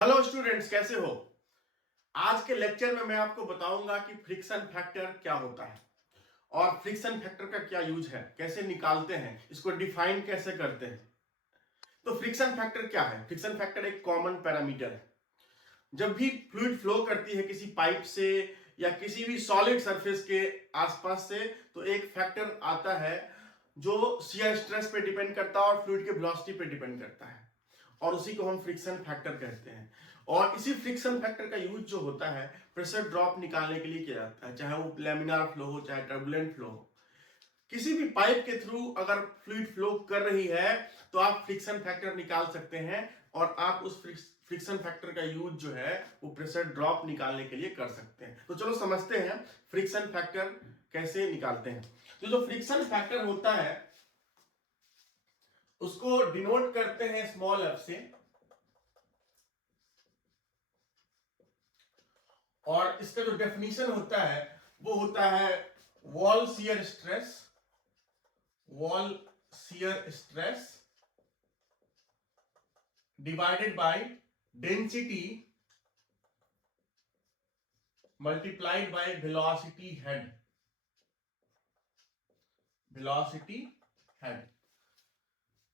Hello students, कैसे हो। आज के लेक्चर में मैं आपको बताऊंगा कि फ्रिक्शन फैक्टर क्या होता है और फ्रिक्शन फैक्टर का क्या यूज है, कैसे निकालते हैं, इसको डिफाइन कैसे करते हैं। तो फ्रिक्शन फैक्टर क्या है? फ्रिक्शन फैक्टर एक कॉमन पैरामीटर है। जब भी फ्लूइड फ्लो करती है किसी पाइप से या किसी भी सॉलिड सरफेस के आसपास से, तो एक फैक्टर आता है जो शियर स्ट्रेस पे डिपेंड करता है और फ्लूइड के वेलोसिटी पे डिपेंड करता है, और उसी को हम फ्रिक्शन फैक्टर कहते हैं। और इसी फ्रिक्शन फैक्टर का यूज जो होता है प्रेशर ड्रॉप निकालने के लिए किया जाता है, चाहे वो लैमिनार फ्लो हो चाहे टर्बुलेंट फ्लो हो। किसी भी पाइप के थ्रू अगर फ्लूइड फ्लो कर रही है तो आप फ्रिक्शन फैक्टर निकाल सकते हैं, और आप उस फ्रिक्शन फैक्टर का यूज जो है वो प्रेशर ड्रॉप निकालने के लिए कर सकते हैं। तो चलो समझते हैं फ्रिक्शन फैक्टर कैसे निकालते हैं। तो जो फ्रिक्शन फैक्टर होता है उसको डिनोट करते हैं स्मॉल एफ से, और इसका जो डेफिनेशन होता है वो होता है wall shear stress, wall shear stress divided by density multiplied by velocity head, velocity head.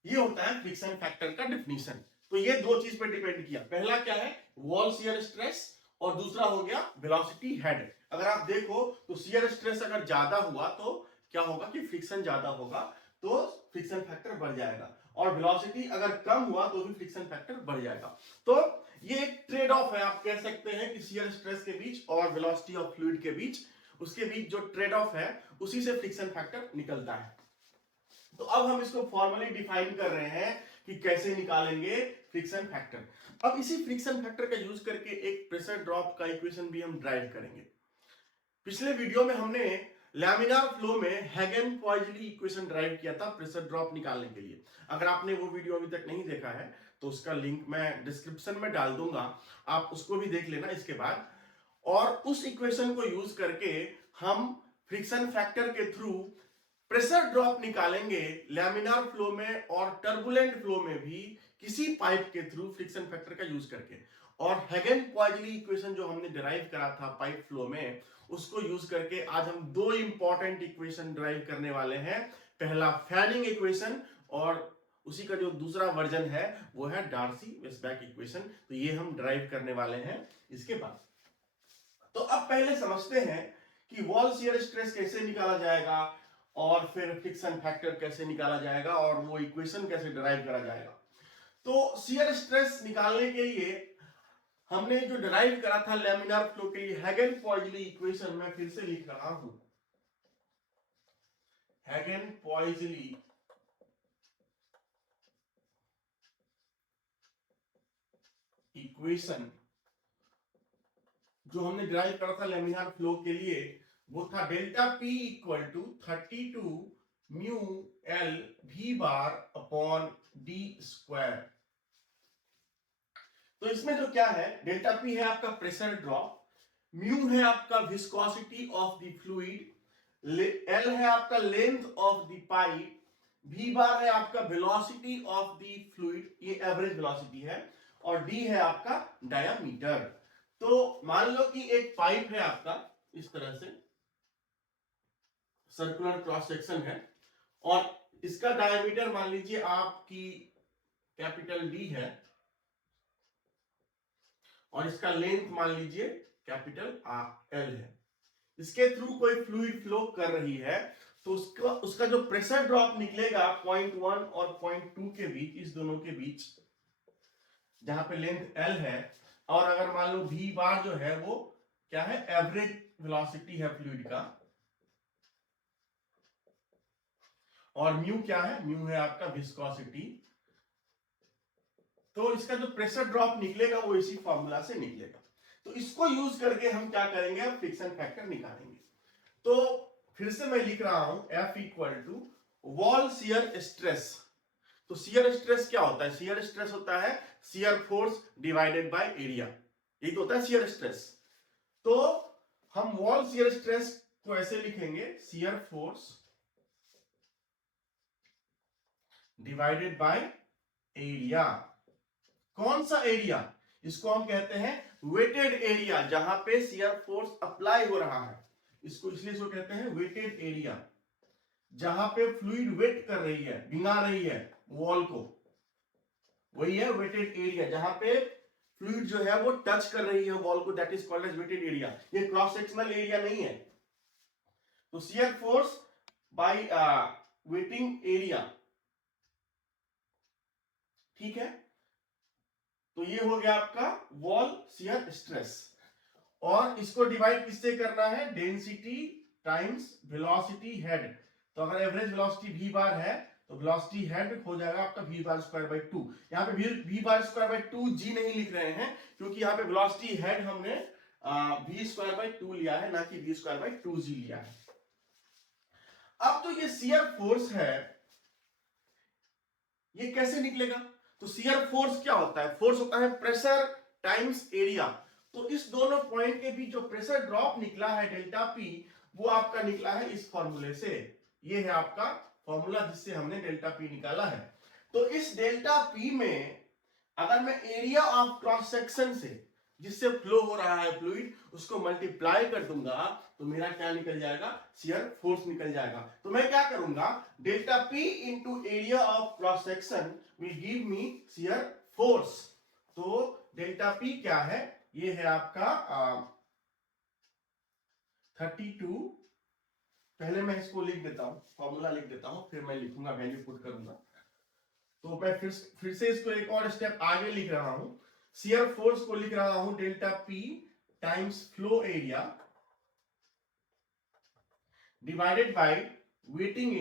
ये होता है फ्रिक्शन फैक्टर का डेफिनेशन। तो ये दो चीज पे डिपेंड किया, पहला क्या है वॉल शियर स्ट्रेस और दूसरा हो गया वेलोसिटी हेड। अगर आप देखो तो शियर स्ट्रेस अगर ज्यादा हुआ तो क्या होगा कि फ्रिक्शन ज्यादा होगा, तो फ्रिक्शन फैक्टर बढ़ जाएगा, और वेलोसिटी अगर कम हुआ तो भी फ्रिक्शन फैक्टर बढ़ जाएगा। तो ये एक ट्रेड ऑफ है, आप कह सकते हैं कि शियर स्ट्रेस के बीच और वेलोसिटी ऑफ फ्लूइड के बीच, उसके बीच जो ट्रेड ऑफ है उसी से फ्रिक्शन फैक्टर निकलता है। तो अब हम इसको फॉर्मली डिफाइन कर रहे हैं कि कैसे निकालेंगे फ्रिक्शन फैक्टर। अब इसी फ्रिक्शन फैक्टर का यूज करके एक प्रेशर ड्रॉप का इक्वेशन भी हम ड्राइव करेंगे। पिछले वीडियो में हमने लैमिनार फ्लो में हैगन पॉइजली इक्वेशन ड्राइव किया था प्रेशर ड्रॉप निकालने के लिए। अगर आपने वो वीडियो अभी तक नहीं देखा है तो उसका लिंक मैं डिस्क्रिप्शन में डाल दूंगा, आप उसको भी देख लेना इसके बाद। और उस इक्वेशन को यूज करके हम फ्रिक्शन फैक्टर के थ्रू प्रेशर ड्रॉप निकालेंगे लैमिनार फ्लो में और टर्बुलेंट फ्लो में भी, किसी पाइप के थ्रू फ्रिक्शन फैक्टर का यूज करके। और हैगन पॉइजली इक्वेशन जो हमने डिराइव करा था पाइप फ्लो में, उसको यूज करके आज हम दो इंपॉर्टेंट इक्वेशन डिराइव करने वाले हैं। पहला फैनिंग इक्वेशन, और उसी का जो दूसरा वर्जन है वो है डार्सी-वेस्बैक इक्वेशन। तो ये हम डिराइव करने वाले हैं इसके बाद। तो अब पहले समझते हैं कि वॉल शियर स्ट्रेस कैसे निकाला जाएगा, और फिर फ्रिक्शन फैक्टर कैसे निकाला जाएगा, और वो इक्वेशन कैसे डिराइव करा जाएगा। तो शियर स्ट्रेस निकालने के लिए हमने जो डिराइव करा था लैमिनार फ्लो के लिए हैगन पॉइजली इक्वेशन, मैं फिर से लिख रहा हूं, हैगन पॉइजली इक्वेशन जो हमने डिराइव करा था लैमिनार फ्लो के लिए, वो था delta P equal to 32 mu L V bar upon D square. तो इसमें जो क्या है, डेल्टा पी है आपका प्रेशर ड्रॉप, म्यू है आपका viscosity of the fluid, L है आपका length of the pipe, V bar है आपका वेलोसिटी ऑफ द फ्लूइड, ये एवरेज वेलोसिटी है, और डी है आपका डायामीटर। तो मान लो कि एक पाइप है आपका इस तरह से, सर्कुलर क्रॉस सेक्शन है, और इसका डायमीटर मान लीजिए आपकी कैपिटल डी है, और इसका लेंथ मान लीजिए कैपिटल एल है। इसके थ्रू कोई फ्लूइड फ्लो कर रही है, तो उसका उसका जो प्रेशर ड्रॉप निकलेगा 0.1 और 0.2 के बीच, इस दोनों के बीच, जहां पे लेंथ एल है, और अगर मान लो वी बार जो है वो क्या है, एवरेज वेलोसिटी है फ्लूइड का, और म्यू क्या है, म्यू है आपका विस्कोसिटी। तो इसका जो प्रेशर ड्रॉप निकलेगा वो इसी फॉर्मूला से निकलेगा। तो इसको यूज करके हम क्या करेंगे, अब फ्रिक्शन फैक्टर निकालेंगे। तो फिर से मैं लिख रहा हूं F equal to wall shear stress. तो शियर स्ट्रेस क्या होता है, शियर स्ट्रेस होता है shear force divided by area, यही तो होता है शियर स्ट्रेस। तो हम वॉल शियर स्ट्रेस को ऐसे लिखेंगे, shear force divided by area. कौन सा एरिया, इसको हम कहते हैं वेटेड एरिया, जहां पे शियर फोर्स अप्लाई हो रहा है, इसको इसलिए इसको कहते हैं वेटेड एरिया, जहां पे फ्लूइड वेट कर रही है, भिंगा रही है वॉल को, वही है वेटेड एरिया, जहां पे फ्लूइड जो है वो टच कर रही है वॉल को, that is called as wetted area. ये क्रॉस सेक्शनल एरिया नहीं है। तो shear force by wetting area, ठीक है। तो ये हो गया आपका वॉल शियर स्ट्रेस, और इसको डिवाइड किससे करना है, डेंसिटी टाइम्स वेलोसिटी हेड। तो अगर एवरेज वेलोसिटी v बार है तो वेलोसिटी हेड हो जाएगा आपका v बार स्क्वायर बाय 2। यहाँ पे v bar square by 2 g नहीं लिख रहे हैं, क्योंकि यहाँ पे वेलोसिटी हेड हमने v स्क्वायर बाय 2 लिया है, ना कि v स्क्वायर बाय 2g लिया है। अब तो ये शियर फोर्स है, ये कैसे निकलेगा? तो शियर फोर्स क्या होता है? फोर्स होता है प्रेशर टाइम्स एरिया। तो इस दोनों पॉइंट के बीच जो प्रेशर ड्रॉप निकला है डेल्टा पी, वो आपका निकला है इस फॉर्मूले से। ये है आपका फॉर्मूला जिससे हमने डेल्टा पी निकाला है। तो इस डेल्टा पी में अगर मैं एरिया ऑफ क्रॉस सेक्शन से, जिससे फ्लो हो रहा है फ्लूइड, उसको मल्टीप्लाई कर दूंगा तो मेरा क्या निकल जाएगा, शियर फोर्स निकल जाएगा। तो मैं क्या करूंगा, delta P into area of cross section will give me shear force. तो डेल्टा पी क्या है, ये है आपका 32। पहले मैं इसको लिख देता हूं, फॉर्मूला लिख देता हूं, फिर मैं लिखूंगा, वैल्यू पुट करूंगा। तो मैं फिर से इसको एक और स्टेप आगे लिख रहा हूं। शियर फोर्स को लिख रहा हूं delta P times flow area divided by wetting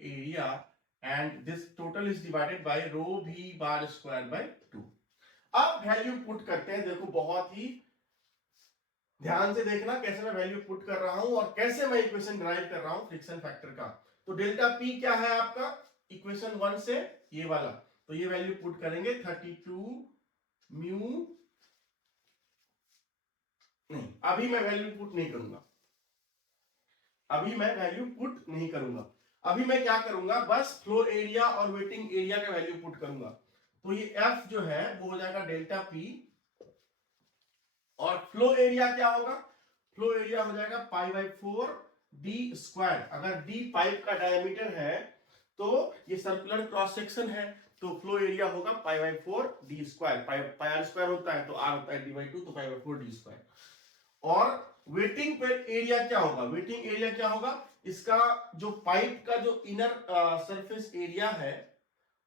area and this total is divided by rho v bar square by 2। अब वैल्यू पुट करते हैं। देखो बहुत ही ध्यान से देखना कैसे मैं वैल्यू पुट कर रहा हूं और कैसे मैं इक्वेशन ड्राइव कर रहा हूं फ्रिक्शन फैक्टर का। तो डेल्टा पी क्या है आपका, इक्वेशन 1 से ये वाला, तो ये वैल्यू पुट करेंगे 32 म्यू, नहीं अभी मैं वैल्यू पुट नहीं करूंगा, अभी मैं क्या करूंगा, बस फ्लो एरिया और वेटिंग एरिया का वैल्यू पुट करूंगा। तो ये एफ जो है वो हो जाएगा डेल्टा पी, और फ्लो एरिया क्या होगा, फ्लो एरिया हो जाएगा पाई बाय 4 डी स्क्वायर। अगर डी पाइप का डायमीटर है तो ये सर्कुलर क्रॉस सेक्शन है, तो फ्लो एरिया होगा pi by 4 D square. Pi R square होता है तो आर होता है डी बाई 2, तो पाई बाय 4 डी स्क्वायर। और वेटिंग पे एरिया क्या होगा, वेटिंग एरिया क्या होगा, इसका जो पाइप का जो इनर सरफेस एरिया है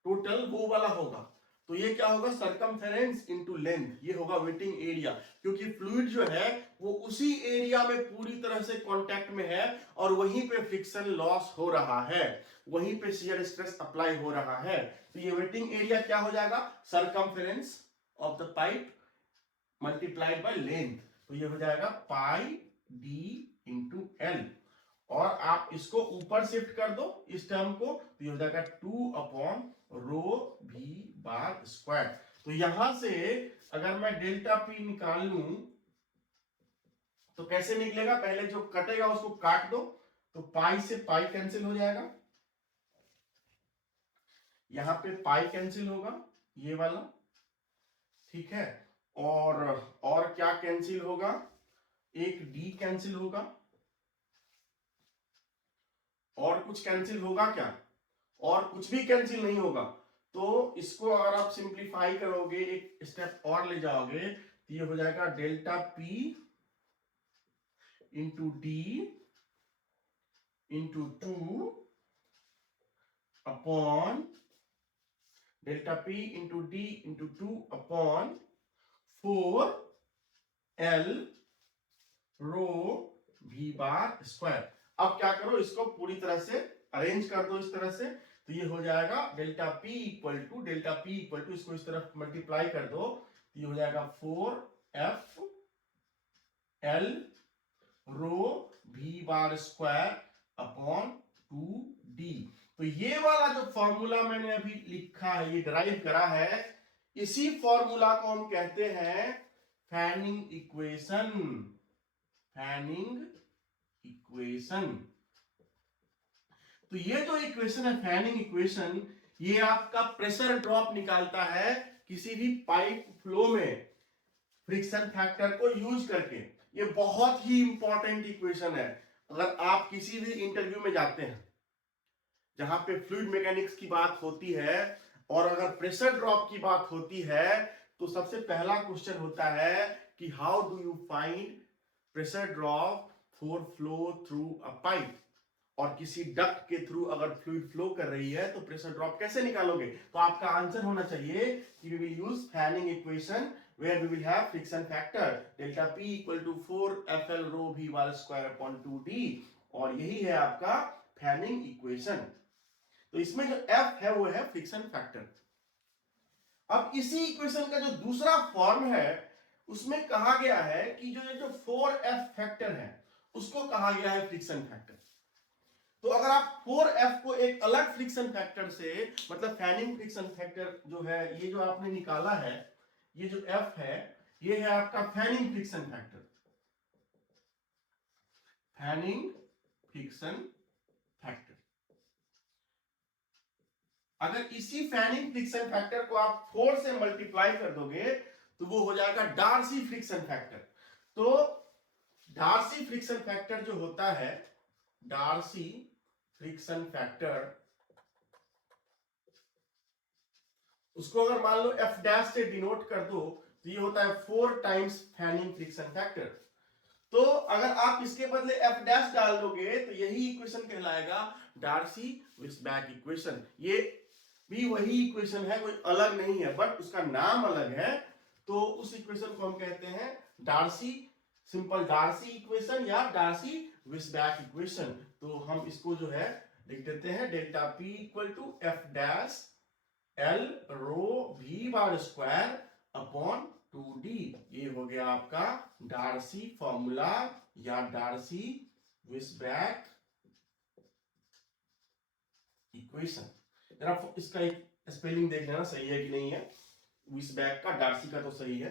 टोटल, वो वाला होगा। तो ये क्या होगा, सरकमफेरेंस इनटू लेंथ, ये होगा वेटिंग एरिया। क्योंकि फ्लूइड जो है वो उसी एरिया में पूरी तरह से कांटेक्ट में है और वहीं पे फ्रिक्शन लॉस हो रहा है, वहीं पे शियर स्ट्रेस अप्लाई हो रहा है। तो ये वेटिंग एरिया क्या हो जाएगा, circumference of the pipe multiplied by length. तो ये हो जाएगा पाई डी इंटू एल, और आप इसको ऊपर शिफ्ट कर दो इस टर्म को, तो ये हो जाएगा 2 upon rho v bar square. तो यहां से अगर मैं डेल्टा पी निकाल लूं तो कैसे निकलेगा, पहले जो कटेगा उसको काट दो, तो पाई से पाई कैंसिल हो जाएगा, यहां पे पाई कैंसिल होगा ये वाला, ठीक है। और क्या कैंसिल होगा, एक डी कैंसिल होगा, और कुछ कैंसिल होगा क्या, और कुछ भी कैंसिल नहीं होगा। तो इसको अगर आप सिंप्लीफाई करोगे, एक स्टेप और ले जाओगे, तो ये हो जाएगा delta P into D into 2 upon delta P into D into 2 upon 4 L rho v bar square. अब क्या करो, इसको पूरी तरह से अरेंज कर दो इस तरह से, तो ये हो जाएगा डेल्टा p इक्वल टू इसको इस तरफ मल्टीप्लाई कर दो, तो ये हो जाएगा 4f l रो v bar square upon 2d। तो ये वाला जो फॉर्मूला मैंने अभी लिखा है, ये ड्राइव करा है, इसी फॉर्मूला को हम कहते हैं फैनिंग इक्वेशन। तो ये जो इक्वेशन है फैनिंग इक्वेशन, ये आपका प्रेशर ड्रॉप निकालता है किसी भी पाइप फ्लो में फ्रिक्शन फैक्टर को यूज करके। ये बहुत ही इंपॉर्टेंट इक्वेशन है। अगर आप किसी भी इंटरव्यू में जाते हैं जहां पे फ्लूइड मैकेनिक्स की बात होती है और अगर प्रेशर ड्रॉप की बात होती है, तो सबसे पहला क्वेश्चन होता है कि how do you find pressure drop for flow through a pipe. और किसी डक्ट के थ्रू अगर फ्लूइड फ्लो कर रही है तो प्रेशर ड्रॉप कैसे निकालोगे? तो आपका आंसर होना चाहिए कि we will use Fanning equation where we will have friction factor delta P equal to 4 FL rho V bar square upon 2D, और यही है आपका फैनिंग इक्वेशन। तो इसमें जो F है वो है फ्रिक्शन फैक्टर। अब इसी इक्वेशन का जो दूसरा फॉर्म है उसमें कहा गया है कि जो ये जो 4F फैक्टर है उसको कहा गया है फ्रिक्शन फैक्टर। तो अगर आप 4F को एक अलग फ्रिक्शन फैक्टर से, मतलब फैनिंग फ्रिक्शन फैक्टर जो है, ये जो आपने निकाला है, ये जो F है, ये है आपका fanning friction factor. Fanning friction factor. अगर इसी फैनिंग फ्रिक्शन फैक्टर को आप 4 से मल्टीप्लाई कर दोगे तो वो हो जाएगा डार्सी फ्रिक्शन फैक्टर। तो डार्सी फ्रिक्शन फैक्टर जो होता है, डार्सी फ्रिक्शन फैक्टर, उसको अगर मान लो एफ डैश से डिनोट कर दो तो ये होता है 4 टाइम्स फैनिंग फ्रिक्शन फैक्टर। तो अगर आप इसके बदले एफ डैश डाल दोगे तो यही इक्वेशन कहलाएगा डार्सी विस्बैक इक्वेशन। ये भी वही इक्वेशन है, कोई अलग नहीं है, बट उसका नाम अलग है। तो उस इक्वेशन को हम कहते हैं डार्सी, सिंपल डार्सी इक्वेशन या डार्सी विस्बैक इक्वेशन। तो हम इसको जो है लिख देते हैं delta P equal to F dash L rho V bar square upon 2D। ये हो गया आपका डार्सी फॉर्मूला या डार्सी विस्बैक इक्वेशन। जरा इसका एक स्पेलिंग देख लेना सही है कि नहीं है, विस्बैक का, डार्सी का तो सही है।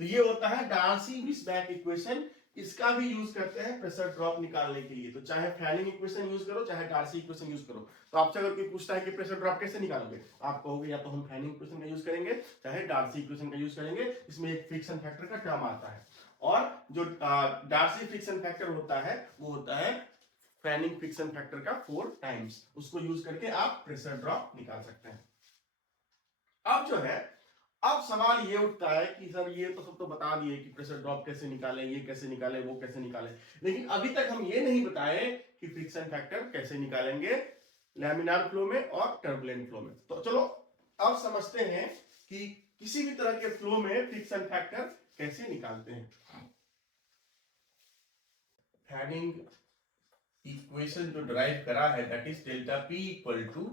तो ये होता है डार्सी विस्बैक इक्वेशन। इसका भी यूज करते हैं प्रेशर ड्रॉप निकालने के लिए। तो चाहे फैनिंग इक्वेशन यूज करो चाहे डार्सी इक्वेशन यूज करो। तो आपसे अगर कोई पूछता है कि प्रेशर ड्रॉप कैसे निकालोगे, आप कहोगे या तो हम फैनिंग इक्वेशन का यूज करेंगे चाहे डार्सी इक्वेशन का यूज करेंगे। इसमें एक फ्रिक्शन फैक्टर का टर्म आता है, और जो डार्सी फ्रिक्शन फैक्टर होता है वो होता है फैनिंग फ्रिक्शन फैक्टर का 4 टाइम्स। उसको यूज करके आप प्रेशर ड्रॉप निकाल सकते हैं। अब जो है, अब सवाल ये उठता है कि सर ये तो सब तो बता दिए कि प्रेशर ड्रॉप कैसे निकालें, ये कैसे निकालें, वो कैसे निकालें, लेकिन अभी तक हम ये नहीं बताए कि फ्रिक्शन फैक्टर कैसे निकालेंगे लैमिनार फ्लो में और टर्बुलेंट फ्लो में। तो चलो अब समझते हैं कि किसी भी तरह के फ्लो में फ्रिक्शन फैक्टर कैसे निकालते हैं। फैनिंग इक्वेशन जो डिराइव करा है that is delta P equal to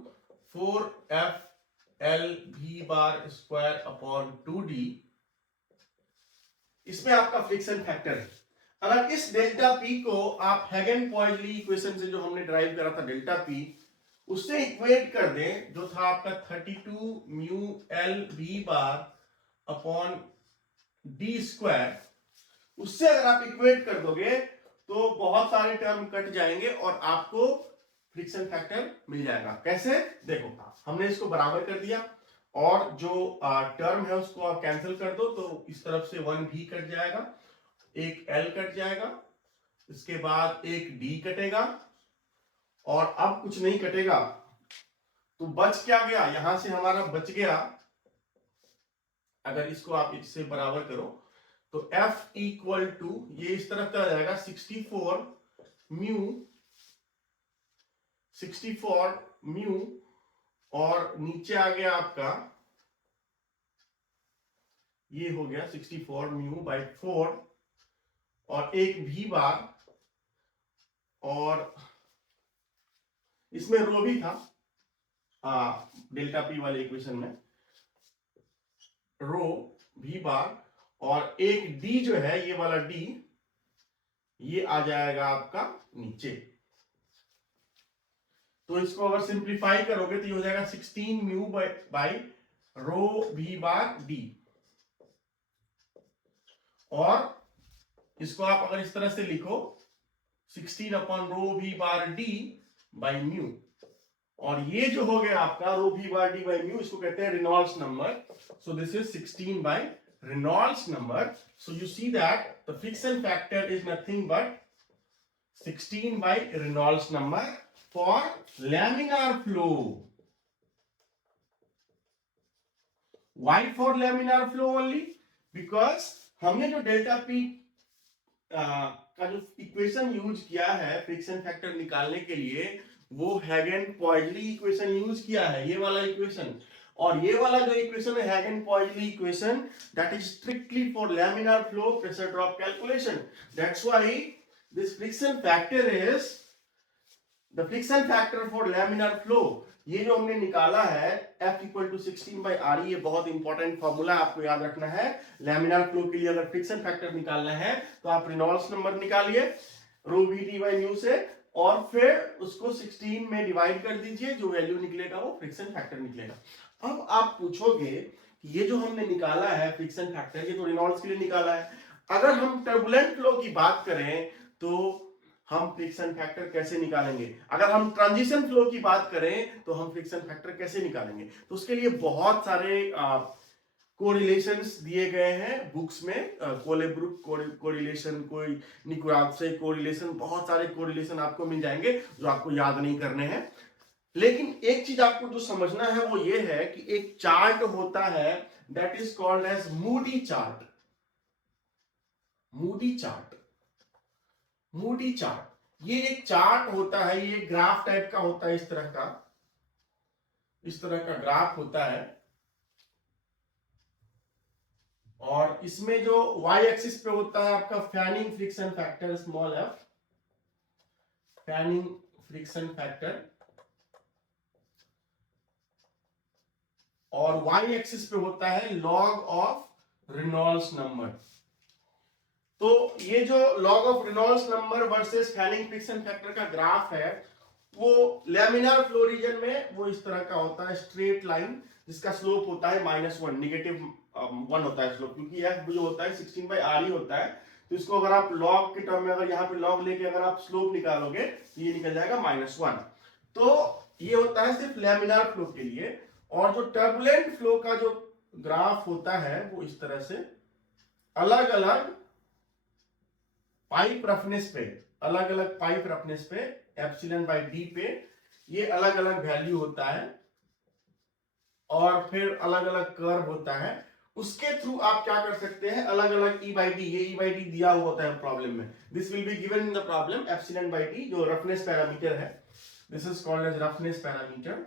4F L V bar square upon 2D। इसमें आपका फ्रिक्शन फैक्टर है। अगर इस डेल्टा पी को आप हैगन पॉइजली इक्वेशन से जो हमने डिराइव करा था डेल्टा पी, उससे इक्वेट कर दें, जो था आपका 32 mu L V bar upon D square, उससे अगर आप इक्वेट कर दोगे तो बहुत सारे टर्म कट जाएंगे और आपको फ्रिक्शन फैक्टर मिल जाएगा। कैसे? देखो, हमने इसको बराबर कर दिया और जो टर्म है उसको आप कैंसिल कर दो, तो इस तरफ से 1 भी कट जाएगा, एक L कट जाएगा, इसके बाद एक D कटेगा, और अब कुछ नहीं कटेगा। तो बच क्या गया? यहां से हमारा बच गया, अगर इसको आप इससे बराबर करो तो F इक्वल टू, ये इस तरफ चला जाएगा 64 म्यू, और नीचे आ गया आपका, ये हो गया 64 म्यू बाई 4, और एक भी बार, और इसमें रो भी था डेल्टा पी वाले इक्वेशन में, रो भी बार, और एक डी जो है ये वाला डी, ये आ जाएगा आपका नीचे। तो इसको अगर सिंप्लीफाई करोगे तो ये हो जाएगा 16 mu by rho V bar D, और इसको आप अगर इस तरह से लिखो 16 upon rho V bar D by mu. और ये जो हो गया आपका rho v bar D by mu, इसको कहते हैं Reynolds number. So this is 16 by Reynolds number. So you see that the friction factor is nothing but 16 by Reynolds number for laminar flow. Why for laminar flow only? Because हमने जो delta P का जो equation use किया है friction factor निकालने के लिए, वो हैगन-पॉइजली इक्वेशन यूज किया है, ये वाला इक्वेशन. और ये वाला जो इक्वेशन है Hagen Poiseuille equation, that is strictly for laminar flow pressure drop calculation. That's why this friction factor is the friction factor for laminar flow. ये जो हमने निकाला है F equal to 16 by RE, ये बहुत इंपॉर्टेंट फॉर्मूला आपको याद रखना है. लैमिनार फ्लो के लिए अगर फ्रिक्शन फैक्टर निकालना है तो आप रेनॉल्ड्स नंबर निकालिए रो वी टी बाई न्यू से, और फिर उसको 16 में डिवाइड कर दीजिए, जो वैल्यू निकलेगा वो फ्रिक्शन फैक्टर निकलेगा. अब आप पूछोगे ये जो हमने निकाला है फ्रिक्शन फैक्टर, ये तो रेनॉल्ड्स के लिए निकाला है. अगर हम टर्बुलेंट फ्लो की बात करें तो हम फ्रिक्शन फैक्टर कैसे निकालेंगे? अगर हम ट्रांजिशन फ्लो की बात करें तो हम फ्रिक्शन फैक्टर कैसे निकालेंगे? तो उसके लिए बहुत सारे कोरिलेशंस दिए गए हैं बुक्स में. कोलेब्रुक कोरिलेशन, कोई निकुरात्से कोरिलेशन, बहुत सारे कोरिलेशन आपको मिल जाएंगे जो आपको याद नहीं करने हैं. लेकिन एक चीज आपको जो समझना है वो ये है कि एक चार्ट होता है that is called as Moody chart. Moody chart, Moody chart, ये एक चार्ट होता है, ये ग्राफ टाइप का होता है, इस तरह का ग्राफ होता है. और इसमें जो y एक्सिस पे होता है आपका fanning friction factor small f, fanning friction factor, और y एक्सिस पे होता है लॉग ऑफ रेनॉल्ड्स नंबर. तो ये जो log of Reynolds number versus fanning friction factor का ग्राफ है, वो लैमिनार फ्लो रीजन में वो इस तरह का होता है, स्ट्रेट लाइन जिसका स्लोप होता है -1, -1 होता है स्लोप, क्योंकि f जो होता है 16 बाई RE होता है. तो इसको अगर आप लॉग के टर्म में, अगर यहाँ पे लॉग लेके अगर आप स्लोप निकालोगे तो ये निकल जाएगा -1. तो ये होता है सिर्फ लैमिनार फ्लो के लिए. और जो टर्बुलेंट फ्लो का जो ग्राफ होता है वो इस तरह से अलग अलग पाइप रफनेस पे, अलग अलग पाइप रफनेस पे एप्सिलॉन बाई डी पे ये अलग अलग वैल्यू होता है, और फिर अलग अलग कर्व होता है. उसके थ्रू आप क्या कर सकते हैं, अलग अलग ई बाई डी, ये ई बाई डी दिया हुआ होता है प्रॉब्लम में. This will be given in the problem, epsilon by D जो रफनेस पैरामीटर है, this is called as roughness parameter,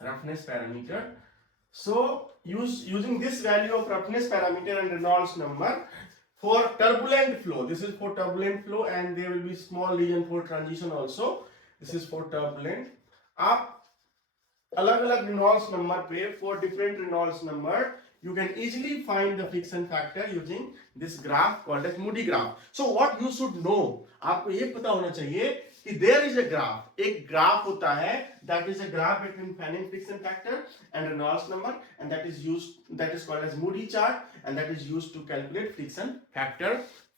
roughness parameter. So using this value of roughness parameter and Reynolds number for turbulent flow, this is for turbulent flow, and there will be small region for transition also. This is for turbulent. आप अलग अलग Reynolds number पे, for different Reynolds number you can easily find the friction factor using this graph called as Moody graph. So what you should know, आपको ये पता होना चाहिए कि there is a graph, एक ग्राफ होता है, that is a graph between Fanning friction factor and Reynolds number, and that is called as Moody chart, and that is used to calculate friction factor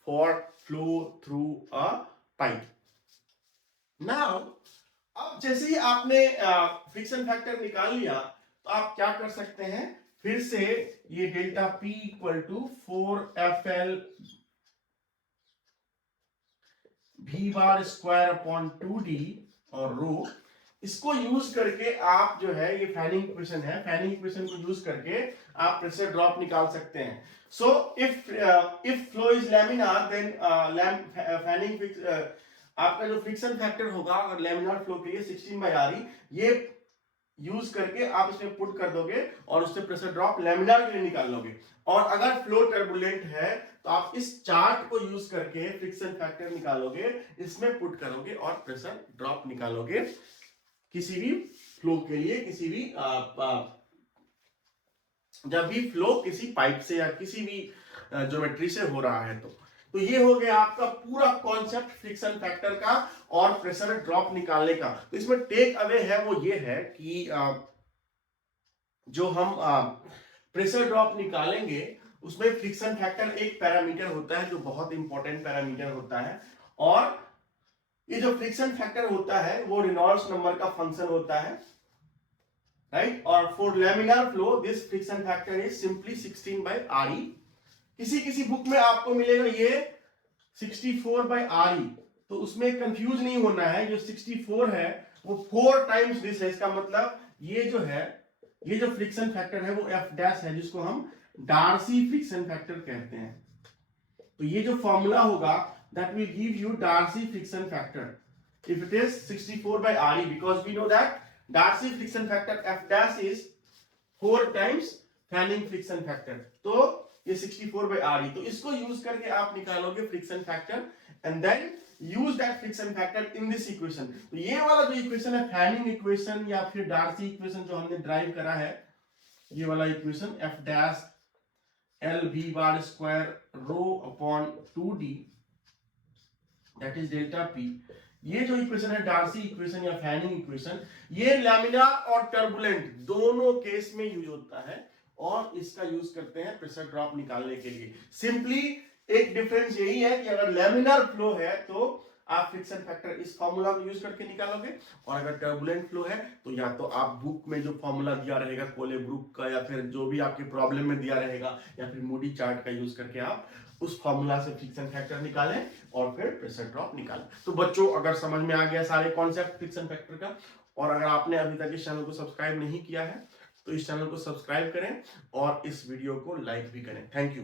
for flow through a pipe. Now, अब जैसे ही आपने friction factor निकाल लिया तो आप क्या कर सकते हैं, फिर से ये delta P equal to 4FL V bar square upon 2D और रो, इसको यूज करके आप जो है, ये फैनिंग इक्वेशन है, फैनिंग इक्वेशन को यूज करके आप प्रेशर ड्रॉप निकाल सकते हैं. So if flow is laminar then Fanning आपका जो फ्रिक्शन फैक्टर होगा अगर लैमिनार फ्लो के लिए 16 बाई RE, ये यूज करके आप इसमें पुट कर दोगे और उससे प्रेशर ड्रॉप लैमिनार के लिए निकाल लोगे. और अगर फ्लो टर्बुलेंट है तो आप इस चार्ट को यूज करके फ्रिक्शन फैक्टर निकालोगे, इसमें पुट करोगे और प्रेशर ड्रॉप निकालोगे किसी भी फ्लो के लिए, किसी भी जब भी फ्लो किसी पाइप से या किसी भी ज्योमेट्री से हो रहा है. तो ये हो गया आपका पूरा कॉन्सेप्ट फ्रिक्शन फैक्टर का और प्रेशर ड्रॉप निकालने का. तो इसमें टेक अवे है वो ये है कि जो हम प्रेशर ड्रॉप निकालेंगे उसमें फ्रिक्शन फैक्टर एक पैरामीटर होता है जो बहुत इंपॉर्टेंट पैरामीटर होता है, और ये जो फ्रिक्शन फैक्टर होता है वो रेनॉल्ड्स नंबर का फंक्शन होता है, राइट। और for laminar flow this friction factor is simply 16/Re। किसी किसी बुक में आपको मिलेगा ये 64/Re, तो उसमें कंफ्यूज नहीं होना है। जो 64 है वो 4 टाइम्स दिस है, इसका मतलब ये जो है, ये जो फ्रिक्शन फैक्टर है वो F डैश है, जिसको हम डार्सी फ्रिक्शन फैक्टर कहते हैं। तो ये जो फॉर्मूला होगा that will give you Darcy friction factor if it is 64/Re, because we know that Darcy friction factor F dash is 4 times Fanning friction factor। तो ये 64/Re, तो इसको यूज करके आप निकालोगे friction factor and then use that friction factor in this equation. तो ये वाला जो इक्वेशन है फैनिंग इक्वेशन या फिर डार्सी इक्वेशन जो हमने ड्राइव करा है, ये वाला equation F dash L V bar square rho upon 2D that is delta P, ये जो इक्वेशन है डार्सी इक्वेशन या फैनिंग इक्वेशन, ये लैमिनार और टर्बुलेंट दोनों केस में यूज होता है और इसका यूज करते हैं प्रेशर ड्रॉप निकालने के लिए। सिंपली एक डिफरेंस यही है कि अगर लैमिनार फ्लो है तो आप फ्रिक्शन फैक्टर इस फॉर्मूला को यूज करके निकालोगे, और अगर टर्बुलेंट फ्लो है तो या तो आप बुक में जो फॉर्मूला दिया रहेगा कोलेब्रुक का, या फिर जो भी आपके प्रॉब्लम में दिया रहेगा, या फिर मूडी चार्ट का यूज करके आप उस फॉर्मूला से फ्रिक्शन फैक्टर निकालें और फिर प्रेशर ड्रॉप निकालें। तो बच्चों अगर समझ में आ गया सारे कॉन्सेप्ट फ्रिक्शन फैक्टर का, और अगर आपने अभी तक इस चैनल को सब्सक्राइब नहीं किया है तो इस चैनल को सब्सक्राइब करें और इस वीडियो को लाइक भी करें। Thank you.